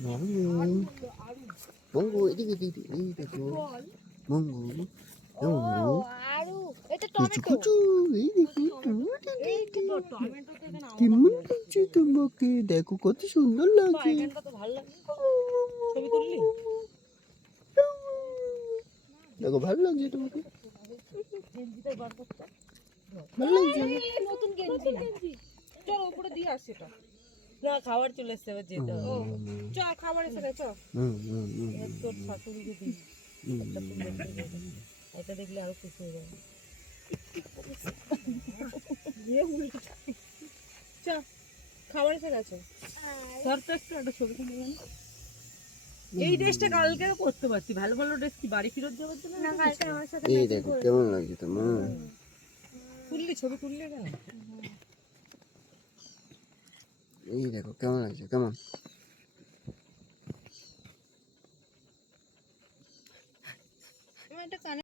মঙ্গু মঙ্গু এদিকে এদিকে এই দেখো মঙ্গু মঙ্গু কুচু কুচু এই দেখো কেমন লাগছে তোমাকে দেখো কত সুন্দর লাগছে দেখো ভালো লাগছে তোমাকে ভালো লাগছে নতুন গেঞ্জি চল উপরে দিয়ে আসি এটা না খাবার চলে এসছে এবার যেতে হবে চ খাবার এসে গেছে তোর শাশুড়িকে দিই এটা দেখলে আরো খুশি হয়ে যাবে চ খাবার এসে গেছে ধর তো একটু একটা ছবি তুলে নেন এই ড্রেসটা কালকেও পরতে পারছি ভালো ভালো ড্রেস কি বাড়ি ফেরত দেওয়ার জন্য না কালকে আমার সাথে এই দেখো কেমন লাগছে তোমার তুললি ছবি তুললি কেন এই দেখো কেমন লাগছে কেমন আমার একটা